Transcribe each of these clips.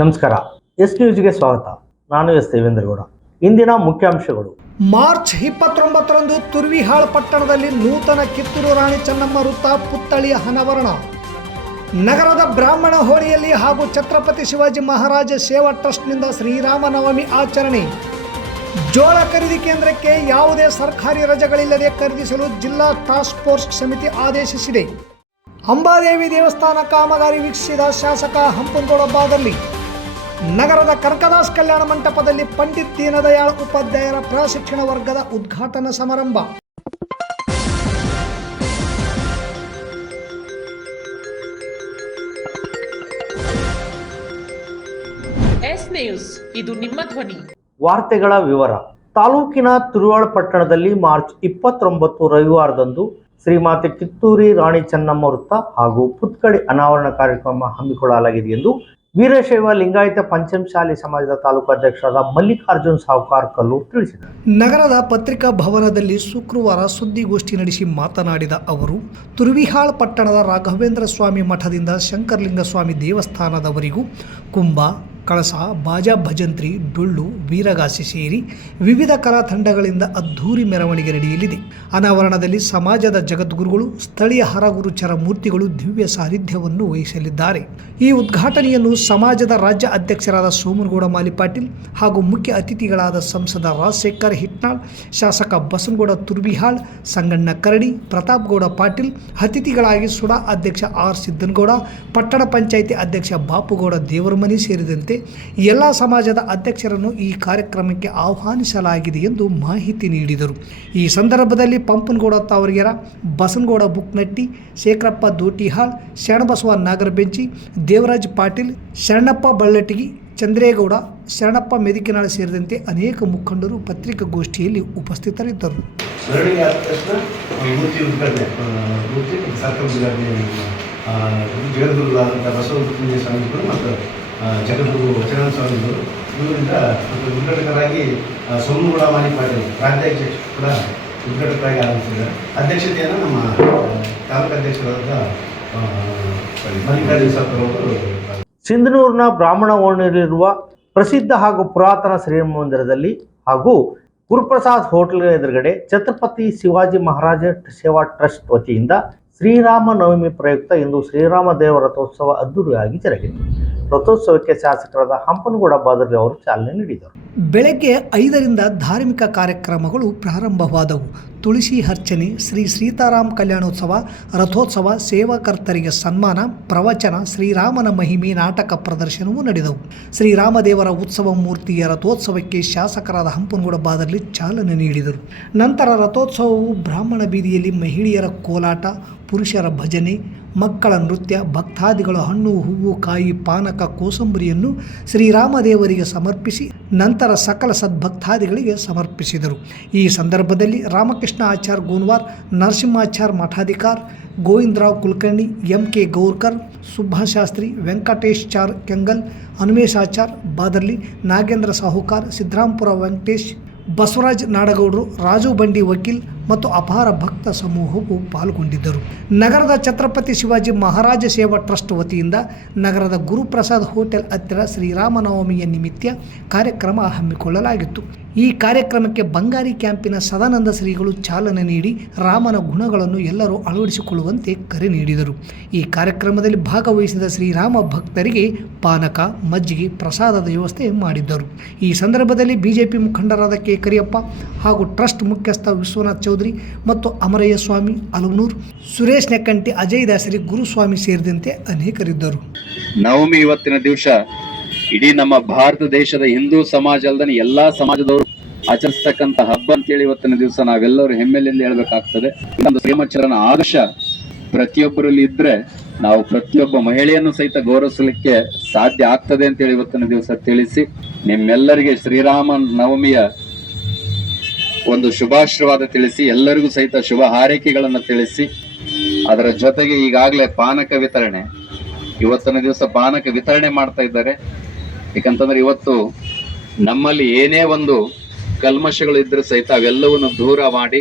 ನಮಸ್ಕಾರ. ಎಸ್ ನ್ಯೂಸ್ಗೆ ಸ್ವಾಗತ. ನಾನು ಎಸ್ ದೇವೇಂದ್ರಗೌಡ. ಇಂದಿನ ಮುಖ್ಯಾಂಶಗಳು. ಮಾರ್ಚ್ 29ರಂದು ತುರ್ವಿಹಾಳ್ ಪಟ್ಟಣದಲ್ಲಿ ನೂತನ ಕಿತ್ತೂರು ರಾಣಿ ಚೆನ್ನಮ್ಮ ವೃತ್ತ ಪುತ್ಥಳಿಯ ಅನಾವರಣ. ನಗರದ ಬ್ರಾಹ್ಮಣ ಹೋಳಿಯಲ್ಲಿ ಹಾಗೂ ಛತ್ರಪತಿ ಶಿವಾಜಿ ಮಹಾರಾಜ ಸೇವಾ ಟ್ರಸ್ಟ್ನಿಂದ ಶ್ರೀರಾಮನವಮಿ ಆಚರಣೆ. ಜೋಳ ಖರೀದಿ ಕೇಂದ್ರಕ್ಕೆ ಯಾವುದೇ ಸರ್ಕಾರಿ ರಜೆಗಳಿಲ್ಲದೆ ಖರೀದಿಸಲು ಜಿಲ್ಲಾ ಟಾಸ್ಕ್ ಫೋರ್ಸ್ ಸಮಿತಿ ಆದೇಶಿಸಿದೆ. ಅಂಬಾದೇವಿ ದೇವಸ್ಥಾನ ಕಾಮಗಾರಿ ವೀಕ್ಷಿಸಿದ ಶಾಸಕ ಹಂಪನಗೌಡ ಬಾದರ್ಲಿ. ನಗರದ ಕನಕದಾಸ್ ಕಲ್ಯಾಣ ಮಂಟಪದಲ್ಲಿ ಪಂಡಿತ್ ದೀನದಯಾಳ್ ಉಪಾಧ್ಯಾಯರ ಪ್ರಶಿಕ್ಷಣ ವರ್ಗದ ಉದ್ಘಾಟನಾ ಸಮಾರಂಭ. ಎಸ್ ನ್ಯೂಸ್, ಇದು ನಿಮ್ಮ ಧ್ವನಿ. ವಾರ್ತೆಗಳ ವಿವರ. ತಾಲೂಕಿನ ತುರುವಾಳ ಪಟ್ಟಣದಲ್ಲಿ ಮಾರ್ಚ್ 29 ರವಿವಾರದಂದು ಶ್ರೀಮಾತೆ ಕಿತ್ತೂರಿ ರಾಣಿ ಚೆನ್ನಮ್ಮ ವೃತ್ತ ಹಾಗೂ ಪುತ್ಥಳಿ ಅನಾವರಣ ಕಾರ್ಯಕ್ರಮ ಹಮ್ಮಿಕೊಳ್ಳಲಾಗಿದೆ ಎಂದು ವೀರಶೈವ ಲಿಂಗಾಯತ ಪಂಚಮಸಾಲಿ ಸಮಾಜದ ತಾಲೂಕು ಅಧ್ಯಕ್ಷರಾದ ಮಲ್ಲಿಕಾರ್ಜುನ್ ಸಾವುಕಾರ್ ಕಲ್ಲೂರು ತಿಳಿಸಿದರು. ನಗರದ ಪತ್ರಿಕಾ ಭವನದಲ್ಲಿ ಶುಕ್ರವಾರ ಸುದ್ದಿಗೋಷ್ಠಿ ನಡೆಸಿ ಮಾತನಾಡಿದ ಅವರು, ತುರ್ವಿಹಾಳ್ ಪಟ್ಟಣದ ರಾಘವೇಂದ್ರ ಸ್ವಾಮಿ ಮಠದಿಂದ ಶಂಕರಲಿಂಗ ಸ್ವಾಮಿ ದೇವಸ್ಥಾನದವರೆಗೂ ಕುಂಭ, ಕಳಸ, ಬಾಜಾ, ಭಜಂತ್ರಿ, ಡೊಳ್ಳು, ವೀರಗಾಸೆ ಸೇರಿ ವಿವಿಧ ಕಲಾ ತಂಡಗಳಿಂದ ಅದ್ಧೂರಿ ಮೆರವಣಿಗೆ ನಡೆಯಲಿದೆ. ಅನಾವರಣದಲ್ಲಿ ಸಮಾಜದ ಜಗದ್ಗುರುಗಳು, ಸ್ಥಳೀಯ ಹರಗುರುಚರ ಮೂರ್ತಿಗಳು ದಿವ್ಯ ಸಾನ್ನಿಧ್ಯವನ್ನು ವಹಿಸಲಿದ್ದಾರೆ. ಈ ಉದ್ಘಾಟನೆಯನ್ನು ಸಮಾಜದ ರಾಜ್ಯ ಅಧ್ಯಕ್ಷರಾದ ಸೋಮನಗೌಡ ಮಾಲಿಪಾಟೀಲ್ ಹಾಗೂ ಮುಖ್ಯ ಅತಿಥಿಗಳಾದ ಸಂಸದ ರಾಜಶೇಖರ್ ಹಿಟ್ನಾಳ್, ಶಾಸಕ ಬಸನಗೌಡ ತುರ್ವಿಹಾಳ್, ಸಂಗಣ್ಣ ಕರಡಿ, ಪ್ರತಾಪ್ ಗೌಡ ಪಾಟೀಲ್, ಅತಿಥಿಗಳಾಗಿ ಸುಡಾ ಅಧ್ಯಕ್ಷ ಆರ್ ಸಿದ್ದನಗೌಡ, ಪಟ್ಟಣ ಪಂಚಾಯಿತಿ ಅಧ್ಯಕ್ಷ ಬಾಪುಗೌಡ ದೇವರಮನಿ ಸೇರಿದಂತೆ ಎಲ್ಲ ಸಮಾಜದ ಅಧ್ಯಕ್ಷರನ್ನು ಈ ಕಾರ್ಯಕ್ರಮಕ್ಕೆ ಆಹ್ವಾನಿಸಲಾಗಿದೆ ಎಂದು ಮಾಹಿತಿ ನೀಡಿದರು. ಈ ಸಂದರ್ಭದಲ್ಲಿ ಪಂಪನಗೌಡ ತಾವರಿಗೆರ, ಬಸನಗೌಡ ಬುಕ್ನಟ್ಟಿ, ಶೇಖರಪ್ಪ ದೋಟಿಹಾಳ್, ಶರಣಬಸವ ನಾಗರಬೆಂಚಿ, ದೇವರಾಜ್ ಪಾಟೀಲ್, ಶರಣಪ್ಪ ಬಳ್ಳಟಗಿ, ಚಂದ್ರೇಗೌಡ, ಶರಣಪ್ಪ ಮೆದಿಕಿನಾಳ್ ಸೇರಿದಂತೆ ಅನೇಕ ಮುಖಂಡರು ಪತ್ರಿಕಾಗೋಷ್ಠಿಯಲ್ಲಿ ಉಪಸ್ಥಿತರಿದ್ದರು. ಜಗದ್ಗುರು ವಚನ ಸ್ವಾಮಿಗಳು ಇವರಿಂದ ಉದ್ಘಾಟಕರಾಗಿ ಸೋಮನಗೌಡ ಮಾಲಿಪಾಟೀಲ್ ರಾಜ್ಯಾಧ್ಯಕ್ಷ ಕೂಡ ಉದ್ಘಾಟಕರಾಗಿ ಆರಂಭಿಸಿದ್ದಾರೆ. ಅಧ್ಯಕ್ಷತೆಯನ್ನು ನಮ್ಮ ತಾಲೂಕು ಅಧ್ಯಕ್ಷರಾದ ಮಲ್ಲಿಕಾರ್ಜುನ ಸಾವುಕಾರ್ ಅವರು. ಸಿಂಧನೂರಿನ ಬ್ರಾಹ್ಮಣ ಓಣಿಯಲ್ಲಿರುವ ಪ್ರಸಿದ್ಧ ಹಾಗೂ ಪುರಾತನ ಶ್ರೀರಾಮ ಮಂದಿರದಲ್ಲಿ ಹಾಗೂ ಗುರುಪ್ರಸಾದ್ ಹೋಟೆಲ್ ಎದುರುಗಡೆ ಛತ್ರಪತಿ ಶಿವಾಜಿ ಮಹಾರಾಜ ಸೇವಾ ಟ್ರಸ್ಟ್ ವತಿಯಿಂದ ಶ್ರೀರಾಮ ನವಮಿ ಪ್ರಯುಕ್ತ ಇಂದು ಶ್ರೀರಾಮ ದೇವರ ರಥೋತ್ಸವ ಅದ್ದೂರಿಯಾಗಿ ಜರುಗಿತು. ರಥೋತ್ಸವಕ್ಕೆ ಶಾಸಕರಾದ ಹಂಪನಗೌಡ ಬಾದರ್ಲಿ ಅವರು ಚಾಲನೆ ನೀಡಿದರು. ಬೆಳಗ್ಗೆ 5ರಿಂದ ಧಾರ್ಮಿಕ ಕಾರ್ಯಕ್ರಮಗಳು ಪ್ರಾರಂಭವಾದವು. ತುಳಸಿ ಅರ್ಚನೆ, ಶ್ರೀ ಸೀತಾರಾಮ್ ಕಲ್ಯಾಣೋತ್ಸವ, ರಥೋತ್ಸವ, ಸೇವಾಕರ್ತರಿಗೆ ಸನ್ಮಾನ, ಪ್ರವಚನ, ಶ್ರೀರಾಮನ ಮಹಿಮೆ ನಾಟಕ ಪ್ರದರ್ಶನವೂ ನಡೆದವು. ಶ್ರೀರಾಮದೇವರ ಉತ್ಸವ ಮೂರ್ತಿಯ ರಥೋತ್ಸವಕ್ಕೆ ಶಾಸಕರಾದ ಹಂಪನಗೌಡ ಬಾದರ್ಲಿ ಚಾಲನೆ ನೀಡಿದರು. ನಂತರ ರಥೋತ್ಸವವು ಬ್ರಾಹ್ಮಣ ಬೀದಿಯಲ್ಲಿ ಮಹಿಳೆಯರ ಕೋಲಾಟ, ಪುರುಷರ ಭಜನೆ, ಮಕ್ಕಳ ನೃತ್ಯ, ಭಕ್ತಾದಿಗಳು ಹಣ್ಣು, ಹೂವು, ಕಾಯಿ, ಪಾನಕ, ಕೋಸಂಬರಿಯನ್ನು ಶ್ರೀರಾಮದೇವರಿಗೆ ಸಮರ್ಪಿಸಿ ನಂತರ ಸಕಲ ಸದ್ಭಕ್ತಾದಿಗಳಿಗೆ ಸಮರ್ಪಿಸಿದರು. ಈ ಸಂದರ್ಭದಲ್ಲಿ ರಾಮಕೃಷ್ಣ ಆಚಾರ್ ಗೋನ್ವಾರ್, ನರಸಿಂಹಾಚಾರ್ ಮಠಾಧಿಕಾರ್, ಗೋವಿಂದರಾವ್ ಕುಲಕರ್ಣಿ, MK ಗೌರ್ಕರ್, ಸುಬ್ಬಾಶಾಸ್ತ್ರಿ, ವೆಂಕಟೇಶ್ ಚಾರ್ ಕೆಂಗಲ್, ಹನುಮೇಶಾಚಾರ್ ಬಾದರ್ಲಿ, ನಾಗೇಂದ್ರ ಸಾಹುಕಾರ್, ಸಿದ್ದರಾಮಪುರ ವೆಂಕಟೇಶ್, ಬಸವರಾಜ್ ನಾಡಗೌಡರು, ರಾಜು ಬಂಡಿ ವಕೀಲ್ ಮತ್ತು ಅಪಾರ ಭಕ್ತ ಸಮೂಹವು ಪಾಲ್ಗೊಂಡಿದ್ದರು. ನಗರದ ಛತ್ರಪತಿ ಶಿವಾಜಿ ಮಹಾರಾಜ ಸೇವಾ ಟ್ರಸ್ಟ್ ವತಿಯಿಂದ ನಗರದ ಗುರುಪ್ರಸಾದ್ ಹೋಟೆಲ್ ಹತ್ತಿರ ಶ್ರೀರಾಮನವಮಿಯ ನಿಮಿತ್ತ ಕಾರ್ಯಕ್ರಮ ಹಮ್ಮಿಕೊಳ್ಳಲಾಗಿತ್ತು. ಈ ಕಾರ್ಯಕ್ರಮಕ್ಕೆ ಬಂಗಾರಿ ಕ್ಯಾಂಪಿನ ಸದಾನಂದ ಶ್ರೀಗಳು ಚಾಲನೆ ನೀಡಿ ರಾಮನ ಗುಣಗಳನ್ನು ಎಲ್ಲರೂ ಅಳವಡಿಸಿಕೊಳ್ಳುವಂತೆ ಕರೆ ನೀಡಿದರು. ಈ ಕಾರ್ಯಕ್ರಮದಲ್ಲಿ ಭಾಗವಹಿಸಿದ ಶ್ರೀರಾಮ ಭಕ್ತರಿಗೆ ಪಾನಕ, ಮಜ್ಜಿಗೆ, ಪ್ರಸಾದದ ವ್ಯವಸ್ಥೆ ಮಾಡಿದ್ದರು. ಈ ಸಂದರ್ಭದಲ್ಲಿ ಬಿಜೆಪಿ ಮುಖಂಡರಾದ ಕೆ ಕರಿಯಪ್ಪ ಹಾಗೂ ಟ್ರಸ್ಟ್ ಮುಖ್ಯಸ್ಥ ವಿಶ್ವನಾಥ್ ಚೌಧರಿ ಮತ್ತು ಅಮರಯ್ಯ ಸ್ವಾಮಿ ಅಲವನೂರ್, ಸುರೇಶ್ ನೆಕ್ಕಂಟಿ, ಅಜಯ್ ದಾಸರಿ, ಗುರುಸ್ವಾಮಿ ಸೇರಿದಂತೆ ಅನೇಕರಿದ್ದರು. ನವಮಿ ಇವತ್ತಿನ ದಿವಸ ಇಡೀ ನಮ್ಮ ಭಾರತ ದೇಶದ ಹಿಂದೂ ಸಮಾಜ ಅಲ್ಲದೆ ಎಲ್ಲಾ ಸಮಾಜದವರು ಆಚರಿಸ್ತಕ್ಕಂಥ ಹಬ್ಬ ಅಂತೇಳಿ ಇವತ್ತಿನ ದಿವಸ ನಾವೆಲ್ಲರೂ ಹೆಮ್ಮೆಲಿಂದ ಹೇಳ್ಬೇಕಾಗ್ತದೆ. ಇನ್ನೊಂದು ಶ್ರೀರಾಮಚಂದ್ರನ ಆದರ್ಶ ಪ್ರತಿಯೊಬ್ಬರಲ್ಲಿ ಇದ್ರೆ ನಾವು ಪ್ರತಿಯೊಬ್ಬ ಮಹಿಳೆಯನ್ನು ಸಹಿತ ಗೌರವಿಸಲಿಕ್ಕೆ ಸಾಧ್ಯ ಆಗ್ತದೆ ಅಂತೇಳಿ ಇವತ್ತಿನ ದಿವಸ ತಿಳಿಸಿ ನಿಮ್ಮೆಲ್ಲರಿಗೆ ಶ್ರೀರಾಮ ನವಮಿಯ ಒಂದು ಶುಭಾಶೀರ್ವಾದ ತಿಳಿಸಿ ಎಲ್ಲರಿಗೂ ಸಹಿತ ಶುಭ ಹಾರೈಕೆಗಳನ್ನು ತಿಳಿಸಿ ಅದರ ಜೊತೆಗೆ ಈಗಾಗಲೇ ಪಾನಕ ವಿತರಣೆ ಇವತ್ತಿನ ದಿವಸ ಪಾನಕ ವಿತರಣೆ ಮಾಡ್ತಾ ಇದ್ದಾರೆ. ಯಾಕಂತಂದ್ರೆ ಇವತ್ತು ನಮ್ಮಲ್ಲಿ ಏನೇ ಒಂದು ಕಲ್ಮಶಗಳು ಇದ್ರೂ ಸಹಿತ ಅವೆಲ್ಲವನ್ನು ದೂರ ಮಾಡಿ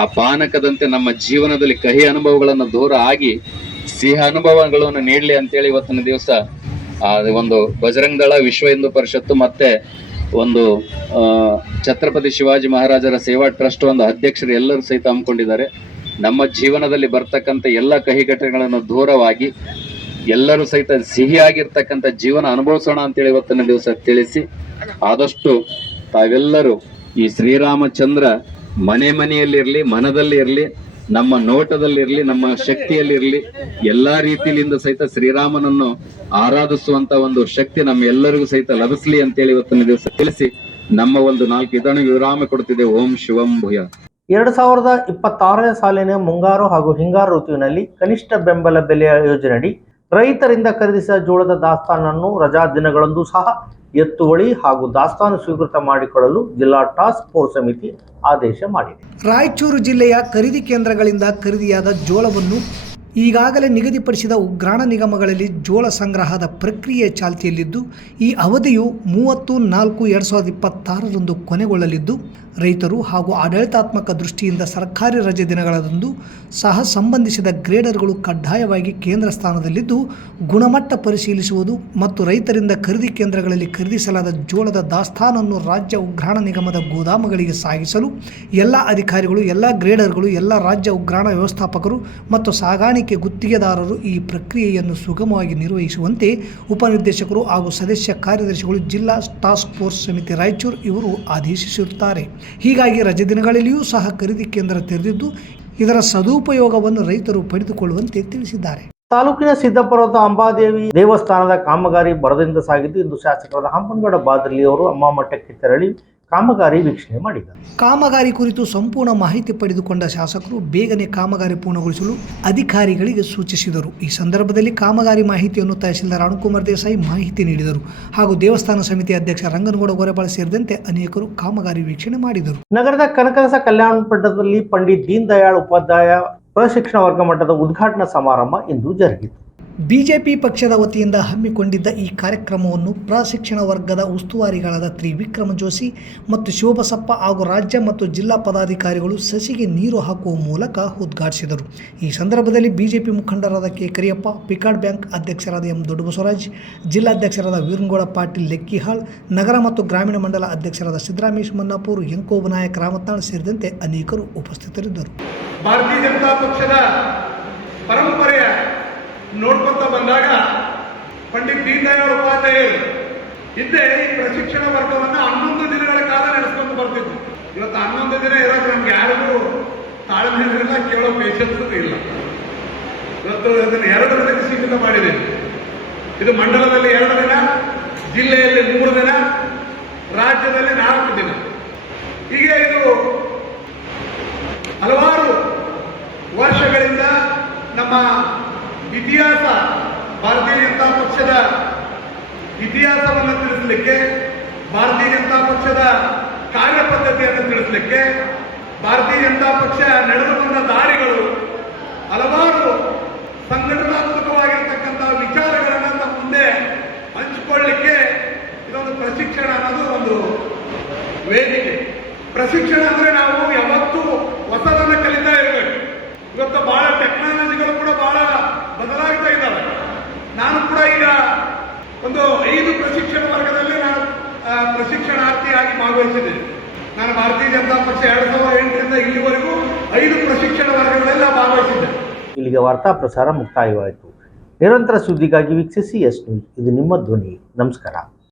ಆ ಪಾನಕದಂತೆ ನಮ್ಮ ಜೀವನದಲ್ಲಿ ಕಹಿ ಅನುಭವಗಳನ್ನು ದೂರ ಆಗಿ ಸಿಹಿ ಅನುಭವಗಳನ್ನು ನೀಡಲಿ ಅಂತೇಳಿ ಇವತ್ತಿನ ದಿವಸ ಒಂದು ಬಜರಂಗ ದಳ, ವಿಶ್ವ ಹಿಂದೂ ಪರಿಷತ್ತು ಮತ್ತೆ ಒಂದು ಛತ್ರಪತಿ ಶಿವಾಜಿ ಮಹಾರಾಜರ ಸೇವಾ ಟ್ರಸ್ಟ್ ಒಂದು ಅಧ್ಯಕ್ಷರು ಎಲ್ಲರೂ ಸಹಿತ ಹಮ್ಮಿಕೊಂಡಿದ್ದಾರೆ. ನಮ್ಮ ಜೀವನದಲ್ಲಿ ಬರ್ತಕ್ಕಂಥ ಎಲ್ಲ ಕಹಿ ಘಟನೆಗಳನ್ನು ದೂರವಾಗಿ ಎಲ್ಲರೂ ಸಹಿತ ಸಿಹಿಯಾಗಿರ್ತಕ್ಕಂಥ ಜೀವನ ಅನುಭವಿಸೋಣ ಅಂತೇಳಿ ಇವತ್ತಿನ ದಿವಸ ತಿಳಿಸಿ, ಆದಷ್ಟು ತಾವೆಲ್ಲರೂ ಈ ಶ್ರೀರಾಮಚಂದ್ರ ಮನೆಯಲ್ಲಿರ್ಲಿ, ಮನದಲ್ಲಿ ಇರ್ಲಿ, ನಮ್ಮ ನೋಟದಲ್ಲಿರ್ಲಿ, ನಮ್ಮ ಶಕ್ತಿಯಲ್ಲಿರ್ಲಿ, ಎಲ್ಲಾ ರೀತಿಯಿಂದ ಸಹಿತ ಶ್ರೀರಾಮನನ್ನು ಆರಾಧಿಸುವಂತ ಒಂದು ಶಕ್ತಿ ನಮ್ಮ ಎಲ್ಲರಿಗೂ ಸಹಿತ ಲಭಿಸ್ಲಿ ಅಂತೇಳಿ ಇವತ್ತಿನ ದಿವಸ ತಿಳಿಸಿ ನಮ್ಮ ಒಂದು 4 ಇದನ್ನು ವಿರಾಮ ಕೊಡುತ್ತಿದೆ. ಓಂ ಶಿವಂ ಭೂಯ. 2026ನೇ ಸಾಲಿನ ಮುಂಗಾರು ಹಾಗೂ ಹಿಂಗಾರು ಋತುವಿನಲ್ಲಿ ಕನಿಷ್ಠ ಬೆಂಬಲ ಬೆಲೆಯ ಯೋಜನೆಯಡಿ ರೈತರಿಂದ ಖರೀದಿಸಿದ ಜೋಳದ ದಾಸ್ತಾನನ್ನು ರಜಾ ದಿನಗಳಂದು ಸಹ ಎತ್ತುವಳಿ ಹಾಗೂ ದಾಸ್ತಾನು ಸ್ವೀಕೃತ ಮಾಡಿಕೊಳ್ಳಲು ಜಿಲ್ಲಾ ಟಾಸ್ಕ್ ಫೋರ್ಸ್ ಸಮಿತಿ ಆದೇಶ ಮಾಡಿದೆ. ರಾಯಚೂರು ಜಿಲ್ಲೆಯ ಖರೀದಿ ಕೇಂದ್ರಗಳಿಂದ ಖರೀದಿಯಾದ ಜೋಳವನ್ನು ಈಗಾಗಲೇ ನಿಗದಿಪಡಿಸಿದ ಉಗ್ರಾಣ ನಿಗಮಗಳಲ್ಲಿ ಜೋಳ ಸಂಗ್ರಹದ ಪ್ರಕ್ರಿಯೆ ಚಾಲ್ತಿಯಲ್ಲಿದ್ದು, ಈ ಅವಧಿಯು 30/4/2026 ಕೊನೆಗೊಳ್ಳಲಿದ್ದು, ರೈತರು ಹಾಗೂ ಆಡಳಿತಾತ್ಮಕ ದೃಷ್ಟಿಯಿಂದ ಸರ್ಕಾರಿ ರಜೆ ದಿನಗಳಂದು ಸಹ ಸಂಬಂಧಿಸಿದ ಗ್ರೇಡರ್ಗಳು ಕಡ್ಡಾಯವಾಗಿ ಕೇಂದ್ರ ಸ್ಥಾನದಲ್ಲಿದ್ದು, ಗುಣಮಟ್ಟ ಪರಿಶೀಲಿಸುವುದು ಮತ್ತು ರೈತರಿಂದ ಖರೀದಿ ಕೇಂದ್ರಗಳಲ್ಲಿ ಖರೀದಿಸಲಾದ ಜೋಳದ ದಾಸ್ತಾನನ್ನು ರಾಜ್ಯ ಉಗ್ರಾಣ ನಿಗಮದ ಗೋದಾಮುಗಳಿಗೆ ಸಾಗಿಸಲು ಎಲ್ಲ ಅಧಿಕಾರಿಗಳು, ಎಲ್ಲ ಗ್ರೇಡರ್ಗಳು, ಎಲ್ಲ ರಾಜ್ಯ ಉಗ್ರಾಣ ವ್ಯವಸ್ಥಾಪಕರು ಮತ್ತು ಸಾಗಾಣಿಕೆ ಗುತ್ತಿಗೆದಾರರು ಈ ಪ್ರಕ್ರಿಯೆಯನ್ನು ಸುಗಮವಾಗಿ ನಿರ್ವಹಿಸುವಂತೆ ಉಪನಿರ್ದೇಶಕರು ಹಾಗೂ ಸದಸ್ಯ ಕಾರ್ಯದರ್ಶಿಗಳು ಜಿಲ್ಲಾ ಟಾಸ್ಕ್ ಫೋರ್ಸ್ ಸಮಿತಿ ರಾಯಚೂರು ಇವರು ಆದೇಶಿಸಿರುತ್ತಾರೆ. ಹೀಗಾಗಿ ರಜೆ ದಿನಗಳಲ್ಲಿಯೂ ಸಹ ಖರೀದಿ ಕೇಂದ್ರ ತೆರೆದಿದ್ದು, ಇದರ ಸದುಪಯೋಗವನ್ನು ರೈತರು ಪಡೆದುಕೊಳ್ಳುವಂತೆ ತಿಳಿಸಿದ್ದಾರೆ. ತಾಲೂಕಿನ ಸಿದ್ದಾಪುರದ ಅಂಬಾದೇವಿ ದೇವಸ್ಥಾನದ ಕಾಮಗಾರಿ ಭರದಿಂದ ಸಾಗಿದ್ದು, ಇಂದು ಶಾಸಕರಾದ ಹಂಪನಗೌಡ ಬಾದರ್ಲಿ ಅವರು ಅಮ್ಮ ಮಠಕ್ಕೆ ತೆರಳಿ ಕಾಮಗಾರಿ ವೀಕ್ಷಣೆ ಮಾಡಿದ್ದಾರೆ. ಕಾಮಗಾರಿ ಕುರಿತು ಸಂಪೂರ್ಣ ಮಾಹಿತಿ ಪಡೆದುಕೊಂಡ ಶಾಸಕರು ಬೇಗನೆ ಕಾಮಗಾರಿ ಪೂರ್ಣಗೊಳಿಸಲು ಅಧಿಕಾರಿಗಳಿಗೆ ಸೂಚಿಸಿದರು. ಈ ಸಂದರ್ಭದಲ್ಲಿ ಕಾಮಗಾರಿ ಮಾಹಿತಿಯನ್ನು ತಹಸೀಲ್ದಾರ್ ಅನುಕುಮಾರ್ ದೇಸಾಯಿ ಮಾಹಿತಿ ನೀಡಿದರು ಹಾಗೂ ದೇವಸ್ಥಾನ ಸಮಿತಿ ಅಧ್ಯಕ್ಷ ರಂಗನಗೌಡ ಗೊರೆಬಾಳ ಸೇರಿದಂತೆ ಅನೇಕರು ಕಾಮಗಾರಿ ವೀಕ್ಷಣೆ ಮಾಡಿದರು. ನಗರದ ಕನಕದಾಸ ಕಲ್ಯಾಣ ಮಂಟಪದಲ್ಲಿ ಪಂಡಿತ್ ದೀನ್ ದಯಾಳ್ ಉಪಾಧ್ಯಾಯ ಪ್ರಶಿಕ್ಷಣ ವರ್ಗ ಮಟ್ಟದ ಉದ್ಘಾಟನಾ ಸಮಾರಂಭ ಇಂದು ಜರುಗಿತು. ಬಿಜೆಪಿ ಪಕ್ಷದ ವತಿಯಿಂದ ಹಮ್ಮಿಕೊಂಡಿದ್ದ ಈ ಕಾರ್ಯಕ್ರಮವನ್ನು ಪ್ರಶಿಕ್ಷಣ ವರ್ಗದ ಉಸ್ತುವಾರಿಗಳಾದ ತ್ರಿವಿಕ್ರಮ ಜೋಶಿ ಮತ್ತು ಶಿವಬಸಪ್ಪ ಹಾಗೂ ರಾಜ್ಯ ಮತ್ತು ಜಿಲ್ಲಾ ಪದಾಧಿಕಾರಿಗಳು ಸಸಿಗೆ ನೀರು ಹಾಕುವ ಮೂಲಕ ಉದ್ಘಾಟಿಸಿದರು. ಈ ಸಂದರ್ಭದಲ್ಲಿ ಬಿಜೆಪಿ ಮುಖಂಡರಾದ ಕೆ ಕರಿಯಪ್ಪ, ಪಿಕಾರ್ಡ್ ಬ್ಯಾಂಕ್ ಅಧ್ಯಕ್ಷರಾದ ಎಂ ದೊಡ್ಡಬಸವರಾಜ್, ಜಿಲ್ಲಾಧ್ಯಕ್ಷರಾದ ವೀರನಗೌಡ ಪಾಟೀಲ್ ಲೆಕ್ಕಿಹಾಳ್, ನಗರ ಮತ್ತು ಗ್ರಾಮೀಣ ಮಂಡಲ ಅಧ್ಯಕ್ಷರಾದ ಸಿದ್ದರಾಮೇಶ್ ಮನ್ನಾಪುರ್, ಯಂಕೋಬ ನಾಯಕ್ ರಾಮತ್ನಾಳ್ ಸೇರಿದಂತೆ ಅನೇಕರು ಉಪಸ್ಥಿತರಿದ್ದರು. ಭಾರತೀಯ ಜನತಾ ಪಕ್ಷದ ಪರಂಪರೆಯ ನೋಡ್ಕೊತ ಬಂದಾಗ ಪಂಡಿತ್ ದೀನ್ ದಯಾಳ್ ಉಪಾಧ್ಯಾಯರು ಹಿಂದೆ ಈ ಪ್ರಶಿಕ್ಷಣ ವರ್ಗವನ್ನು 11 ದಿನಗಳ ಕಾಲ ನಡೆಸ್ಕೊಂಡು ಬರ್ತಿದ್ರು. ಇವತ್ತು 11 ದಿನ ಇರೋದು ನಮ್ಗೆ ಯಾರಿಗೂ ತಾಳ್ಮೆ ಇಲ್ಲ, ಕೇಳೋ ಪೇಷನ್ಸ್ ಇಲ್ಲ. ಇವತ್ತು ಅದನ್ನು 2 ದಿನಕ್ಕೆ ಸೀಮಿತ ಮಾಡಿದೆ. ಇದು ಮಂಡಲದಲ್ಲಿ 2 ದಿನ, ಜಿಲ್ಲೆಯಲ್ಲಿ 3 ದಿನ, ರಾಜ್ಯದಲ್ಲಿ 4 ದಿನ. ಹೀಗೆ ಇದು ಹಲವಾರು ವರ್ಷಗಳಿಂದ ನಮ್ಮ ಇತಿಹಾಸ, ಭಾರತೀಯ ಜನತಾ ಪಕ್ಷದ ಇತಿಹಾಸವನ್ನು ತಿಳಿಸಲಿಕ್ಕೆ, ಭಾರತೀಯ ಜನತಾ ಪಕ್ಷದ ಕಾರ್ಯಪದ್ಧತಿಯನ್ನು ತಿಳಿಸಲಿಕ್ಕೆ, ಭಾರತೀಯ ಜನತಾ ಪಕ್ಷ ನಡೆದು ಬಂದ ದಾರಿಗಳು, ಹಲವಾರು ಸಂಘಟನಾತ್ಮಕವಾಗಿರ್ತಕ್ಕಂಥ ವಿಚಾರಗಳನ್ನು ನಮ್ಮ ಮುಂದೆ ಹಂಚಿಕೊಳ್ಳಲಿಕ್ಕೆ ಇದೊಂದು ಪ್ರಶಿಕ್ಷಣ ಅನ್ನೋದು ಒಂದು ವೇದಿಕೆ. ಪ್ರಶಿಕ್ಷಣ ಅಂದರೆ ನಾವು ಯಾವತ್ತೂ ಹೊಸದನ್ನು ಕಲಿತಾ ಇರಬೇಕು. ಇವತ್ತು ಬಹಳ ಟೆಕ್ನಾಲಜಿಗಳು ಕೂಡ ಬಹಳ ಬದಲಾಗ್ತಾ ಇದ್ದಾವೆ. ನಾನು ಕೂಡ ಈಗ ಒಂದು 5 ಪ್ರಶಿಕ್ಷಣ ವರ್ಗದಲ್ಲಿ ನಾನು ಪ್ರಶಿಕ್ಷಣಾರ್ಥಿಯಾಗಿ ಭಾಗವಹಿಸಿದ್ದೇನೆ. ನಾನು ಭಾರತೀಯ ಜನತಾ ಪಕ್ಷ 2008ರಿಂದ ಇಲ್ಲಿವರೆಗೂ 5 ಪ್ರಶಿಕ್ಷಣ ವರ್ಗಗಳೆಲ್ಲ ಭಾಗವಹಿಸಿದ್ದೆ. ಇಲ್ಲಿಗೆ ವಾರ್ತಾ ಪ್ರಸಾರ ಮುಕ್ತಾಯವಾಯಿತು. ನಿರಂತರ ಸುದ್ದಿಗಾಗಿ ವೀಕ್ಷಿಸಿ ಎಸ್ ನ್ಯೂಸ್. ಇದು ನಿಮ್ಮ ಧ್ವನಿ. ನಮಸ್ಕಾರ.